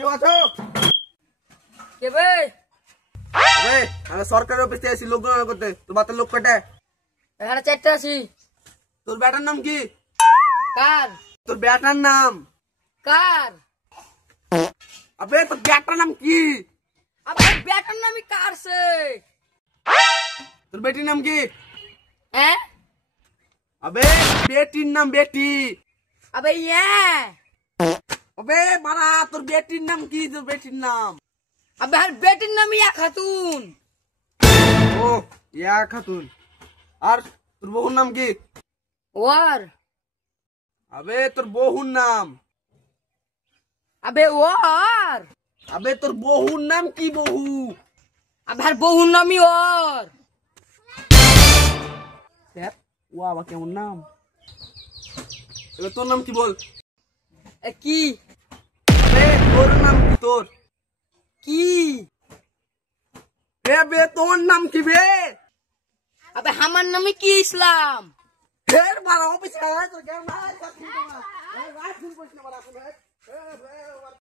কেউ আছো? কে বে? আমি সরকারি অফিস থেকে এসেছি লোক গণনা করতে। তোর বাতার লোক কয়টা? এখানে 4টা আছি। তোর বেটার নাম কি? কার? তোর বেটার নাম? কার? আবে তোর বেটার নাম কি? আবে বেটার নামই কার সে? তোর বেটির নাম কি? হ্যাঁ? আবে বেটির নাম বেটি। আবে ইয়া। আবে বাড়া তোর বেটির নাম কি? তোর বেটির নাম? আবে আর বেটির নাম ইয়া খাতুন। ও ইয়া খাতুন। আর তোর বহুর নাম কি? ওয়ার। আবে তোর বহুর নাম? আবে ওয়ার। আবে তোর বহুর নাম কি? বহু? আবে আর বহুর নামই ওর। ও আবার কেমন নাম? এবার তোর নাম কি বল? কি? আবে তোর নাম কি? তোর কি? বে তোর নাম কি বে? আবে আমার নামই কি ইসলাম। ফের বাড়া অফিসে তোর কেমন